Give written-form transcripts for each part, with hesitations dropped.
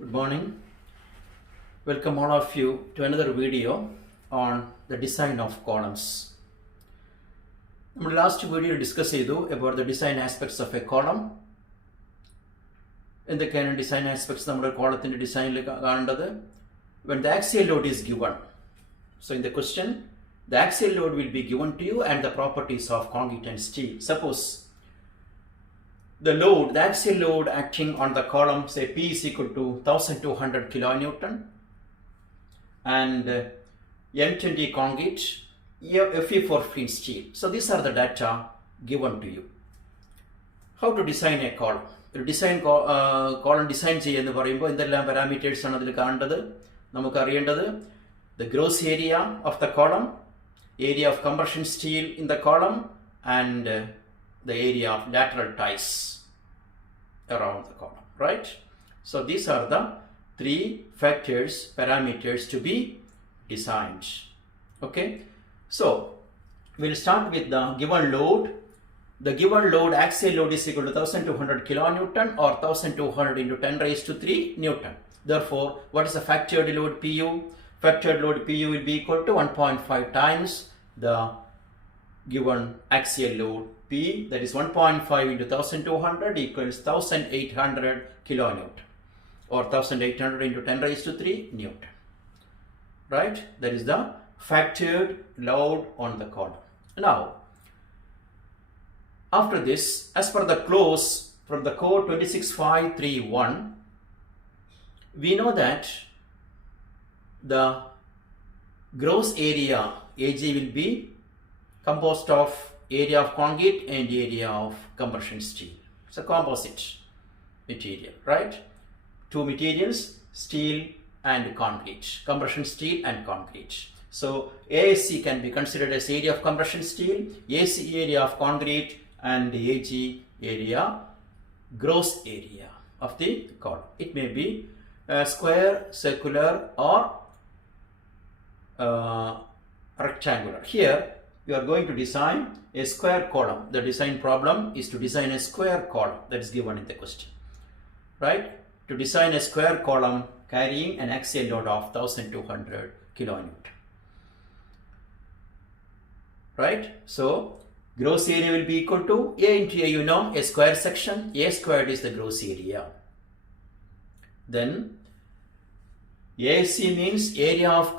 Good morning. Welcome all of you to another video on the design of columns. നമ്മുടെ last video discuss ചെയ്തു about the design aspects of a column. എന്തൊക്കെയാണ് design aspects നമ്മുടെ കോളത്തിന്റെ ഡിസൈനിൽ കാണേണ്ടത്? When the axial load is given. So in the question, the axial load will be given to you and the properties of concrete and steel. Suppose the axial load acting on the column, say P is equal to 1200 kilonewton and M20 concrete, Fe for flint steel. So these are the data given to you. How to design a column? Column design ചെയ്യുന്ന പറയുമ്പോൾ എന്തെല്ലാം parameters ആണ് അതിൽ കാണേണ്ടത്? നമുക്ക് അറിയേണ്ടത് the gross area of the column, area of compression steel in the column and the area of lateral ties around the column, right? So these are the three parameters to be designed. Okay, so we'll start with the given load. The given load, axial load, is equal to 1200 kilonewton or 1200 into 10 raised to 3 newton. Therefore, what is the factored load PU? Factored load PU will be equal to 1.5 times the given axial load P, that is 1.5 into 1200 equals 1800 kilonewton or 1800 into 10 raised to 3 newton. Right? That is the factored load on the column. Now, after this, as per the clause from the code 26531, we know that the gross area AG will be composed of area of concrete and area of compression steel. It's a composite material, right? Two materials, steel and concrete, compression steel and concrete. So ASC can be considered as area of compression steel, AC area of concrete and AG area, gross area of the column. It may be square, circular or rectangular. Here you are going to design a square column. The design problem is to design a square column that is given in the question, right? To design a square column carrying an axial load of 1200 kilonewton, right? So gross area will be equal to A into A, you know, a square section. A squared is the gross area. Then ASC means area of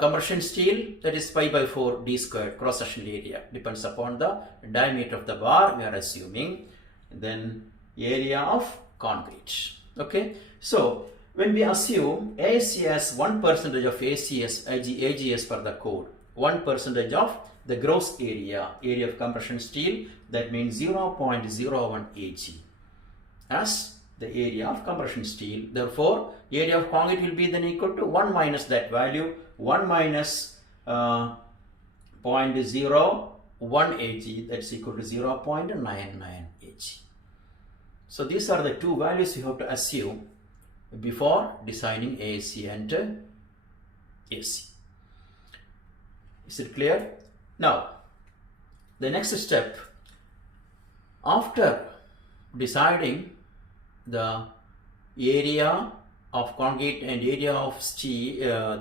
compression steel, that is pi by 4 d squared, cross sectional area, depends upon the diameter of the bar we are assuming. Then area of concrete. Okay, so when we assume ASC as 1% of AGS per the code, 1% of the gross area of compression steel, that means 0.01 Ag as the area of compression steel. Therefore, area of concrete will be then equal to 1 minus that value, 1 minus 0.01 Ag, that's equal to 0.99 Ag. So these are the two values you have to assume before designing ASC and AC. Is it clear? Now, the next step, after deciding the area of concrete and area of steel,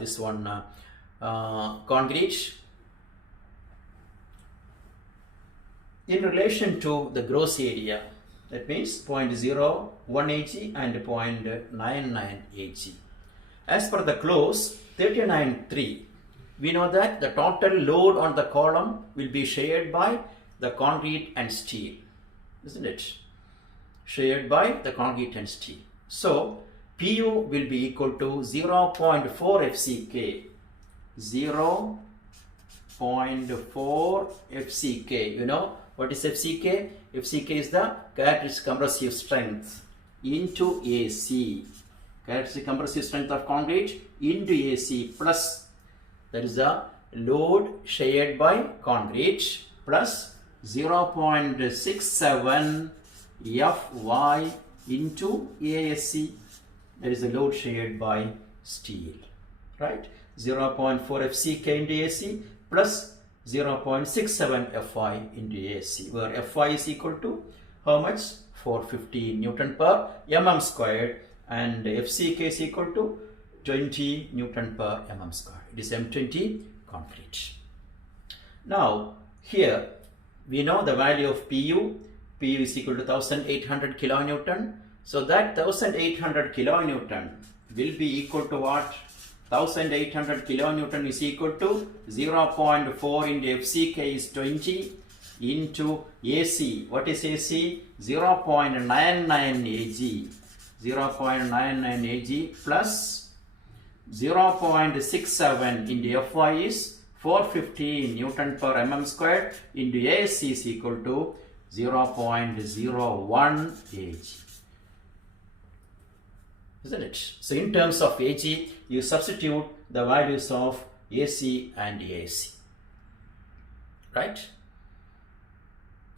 concrete, in relation to the gross area, that means 0.01 Ag and 0.99 Ag. As per the clause 39.3, we know that the total load on the column will be shared by the concrete and steel, isn't it? Shared by the concrete and steel. So PU will be equal to 0.4 FCK. 0.4 FCK. You know what is FCK? FCK is the characteristic compressive strength into AC. Characteristic compressive strength of concrete into AC plus, that is the load shared by concrete, plus 0.67 Fy into ASC, that is the load shared by steel, right? 0.4 FCK into AC plus 0.67 Fy into AC, where Fy is equal to how much? 450 Newton per mm squared and FCK is equal to 20 Newton per mm square. It is M20 concrete. Now here we know the value of PU. PU is equal to 1800 kilonewton. So that 1800 kilonewton will be equal to what? 1800 kilonewton is equal to 0.4 into FCK is 20 into AC. What is AC? 0.99 AG. 0.99 AG plus 0.67 into Fy is 450 Newton per mm square into AC is equal to 0.01 AG. Isn't it? So in terms of AG, you substitute the values of AC and AC. Right?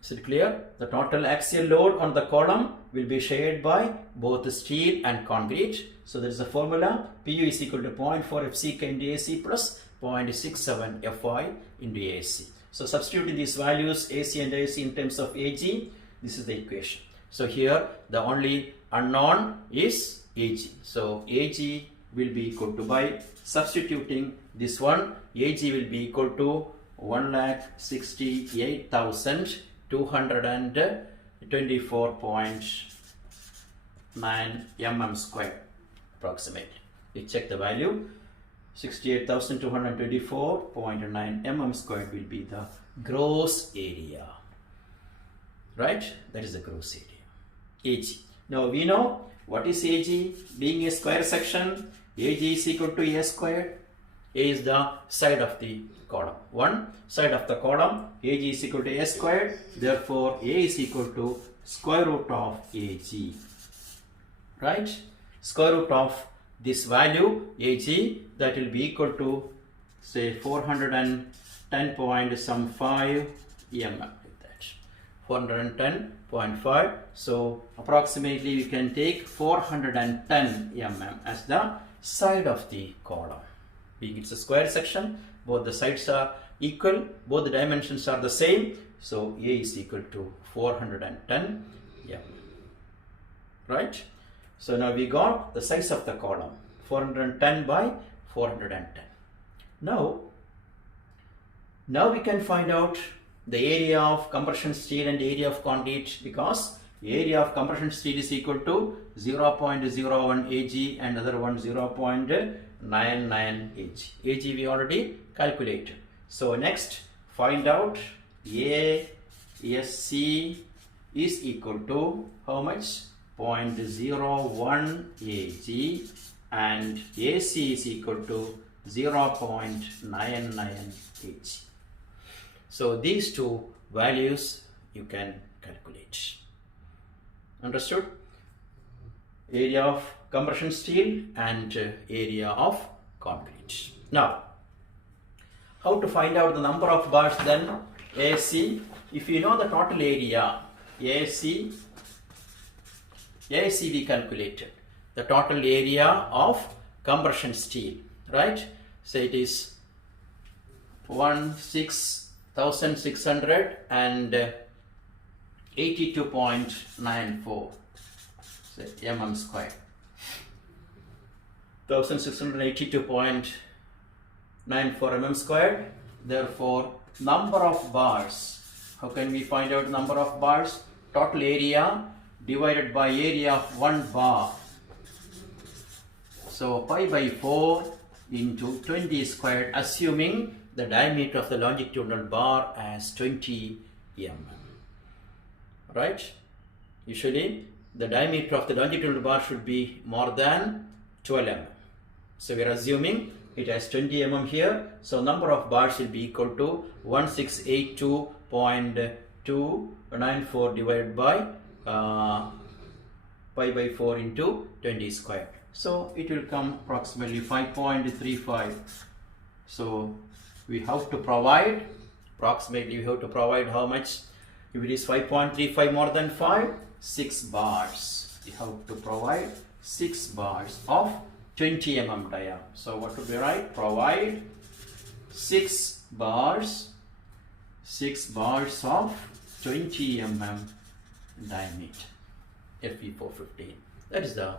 Is it clear? The total axial load on the column will be shared by both steel and concrete. So there is a formula. PU is equal to 0.4 FCK into AC plus 0.67 Fy into AC. So substituting these values AC and AC in terms of AG, this is the equation. So here the only unknown is AG. So AG will be equal to, by substituting this one, AG will be equal to 1,68,224.9 mm square approximately. We check the value. 68,224.9 mm squared will be the gross area. Right? That is the gross area. AG. Now we know what is AG. Being a square section, AG is equal to A squared. A is the side of the column. One side of the column, AG is equal to A squared. Therefore, A is equal to square root of AG. Right? Square root of this value AG, that will be equal to say 410.5 mm, like that. 410.5. So approximately we can take 410 mm as the side of the column. Being it's a square section, both the sides are equal, both the dimensions are the same. So A is equal to 410 mm. Right? So now we got the size of the column, 410 by 410. Now we can find out the area of compression steel and area of concrete, because area of compression steel is equal to 0.01 AG and other one 0.99 AG. AG we already calculated. So next find out ASC is equal to how much? 0.01 AG and AC is equal to 0.99 AG. So these two values you can calculate. Understood? Area of compression steel and area of concrete. Now, how to find out the number of bars then? AC, if you know the total area, AC we calculated the total area of compression steel, right? So it is 16,682.94 mm square. 1682.94 mm square. Therefore, number of bars. How can we find out number of bars? Total area divided by area of one bar. So pi by 4 into 20 squared, assuming the diameter of the longitudinal bar as 20 mm. Right? Usually the diameter of the longitudinal bar should be more than 12 mm. So we are assuming it has 20 mm here. So number of bars will be equal to 1682.294 divided by pi by 4 into 20 squared. So it will come approximately 5.35. So we have to provide approximately, we have to provide how much? If it is 5.35 more than 5, 6 bars. We have to provide 6 bars of 20 mm dia. So what would be right? Provide 6 bars of 20 mm diameter, Fe415. That is the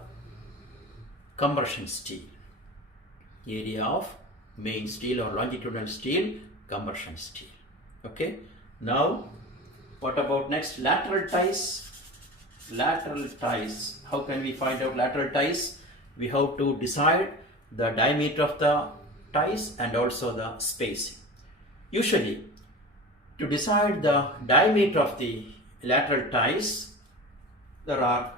compression steel. Area of main steel or longitudinal steel, compression steel. Okay. Now, what about next? Lateral ties. Lateral ties. How can we find out lateral ties? We have to decide the diameter of the ties and also the spacing. Usually, to decide the diameter of the lateral ties, there are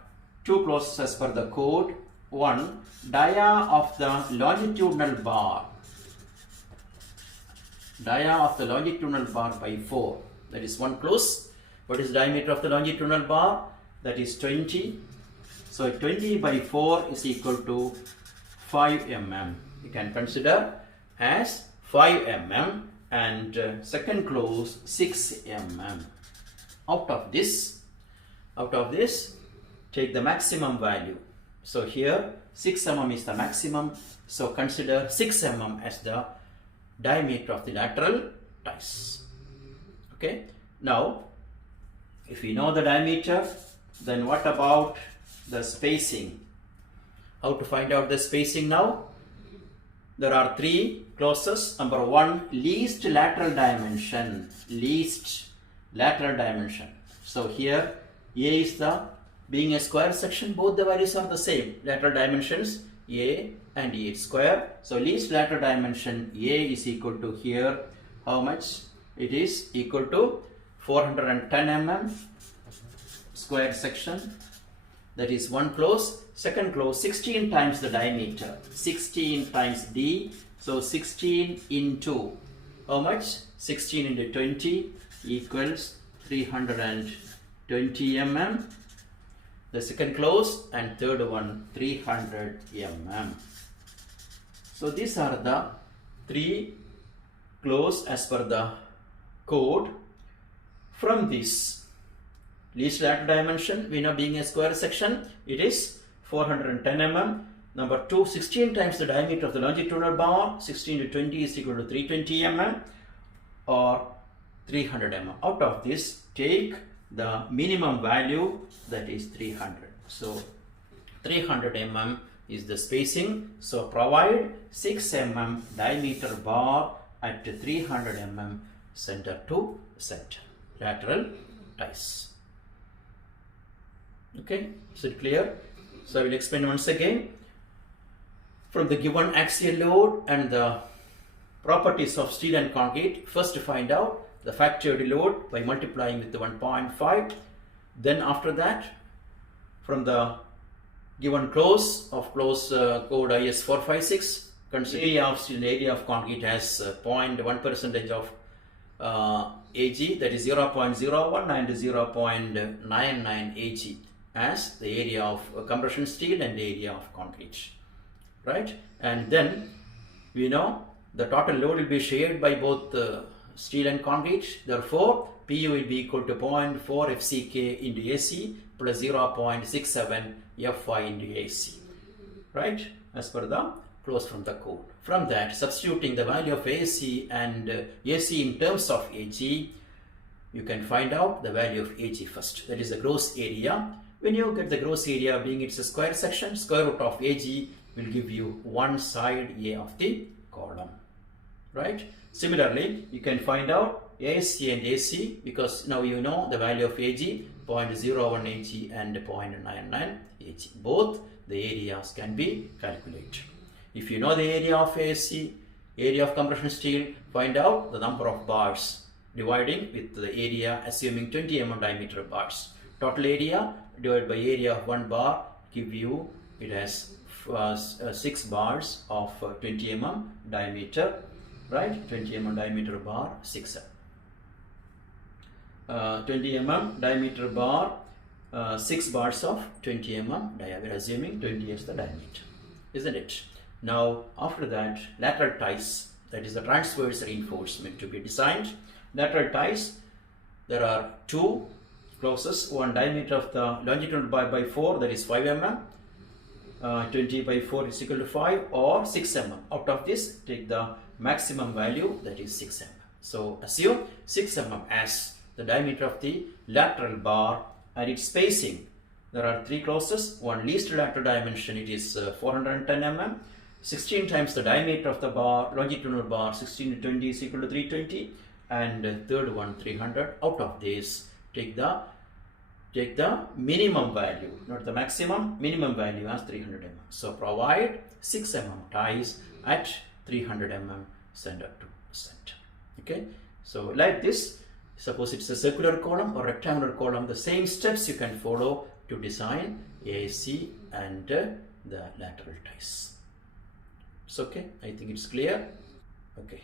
two clauses as per the code. One, dia of the longitudinal bar. Dia of the longitudinal bar by 4. That is one clause. What is diameter of the longitudinal bar? That is 20. So 20 by 4 is equal to 5 mm. You can consider as 5 mm, and second clause 6 mm. Out of this, take the maximum value. So here 6 mm is the maximum. So consider 6 mm as the diameter of the lateral ties. Okay. Now, if we know the diameter, then what about the spacing? How to find out the spacing now? There are three clauses. Number one, least lateral dimension. Least lateral dimension. So here A is the, being a square section, both the values are the same. Lateral dimensions A and A square. So least lateral dimension A is equal to here, how much? It is equal to 410 mm square section. That is one clause. Second clause, 16 times the diameter. 16 times D. So 16 into how much? 16 into 20 equals 320 mm. The second clause, and third one 300 mm. So these are the three clause as per the code. From this least lateral dimension, we know being a square section, it is 410 mm. Number 2, 16 times the diameter of the longitudinal bar. 16 to 20 is equal to 320 mm or 300 mm. Out of this, take the minimum value, that is 300. So 300 mm is the spacing. So provide 6 mm diameter bar at 300 mm center to center. Lateral ties. Okay, is it clear? So I will explain once again. From the given axial load and the properties of steel and concrete, first find out the factored load by multiplying with the 1.5. Then after that, from the given clause of code IS 456, consider area of steel, area of concrete has 0.1% of Ag, that is 0.01 and 0.99 Ag as the area of compression steel and area of concrete, right? And then we know the total load will be shared by both steel and concrete. Therefore, Pu will be equal to 0.4 FCK into AC plus 0.67 Fy into AC, right? As per the clause from the code. From that, substituting the value of AC and AC in terms of Ag, you can find out the value of Ag first. That is the gross area. When you get the gross area, being it's a square section, square root of Ag will give you one side A of the column, right? Similarly, you can find out AC and AC because now you know the value of Ag, 0.01 Ag and 0.99 Ag. Both the areas can be calculated. If you know the area of AC, area of compression steel, find out the number of bars dividing with the area assuming 20 mm diameter bars. Total area divided by area of one bar give you, it has 6 bars of 20 mm diameter, right? 20 mm diameter bar, 6 20 mm diameter bar, 6 bars of 20 mm diameter. We are assuming 20 is the diameter, isn't it? Now after that, lateral ties, that is the transverse reinforcement to be designed. Lateral ties, there are two clauses. One, diameter of the longitudinal bar by 4, that is 5 mm. 20 by 4 is equal to 5 or 6 mm. Out of this, take the maximum value, that is 6 mm. So assume 6 mm as the diameter of the lateral bar and its spacing. there are three clauses. One, least lateral dimension, it is 410 mm. 16 times the diameter of the bar, longitudinal bar, 16 to 20 is equal to 320. And third one, 300. Out of this, take the minimum value, not the maximum, minimum value as 300 mm. So provide 6 mm ties at 300 mm center to center. Okay, so like this, suppose it's a circular column or rectangular column, the same steps you can follow to design AC and the lateral ties. It's okay, I think it's clear. Okay.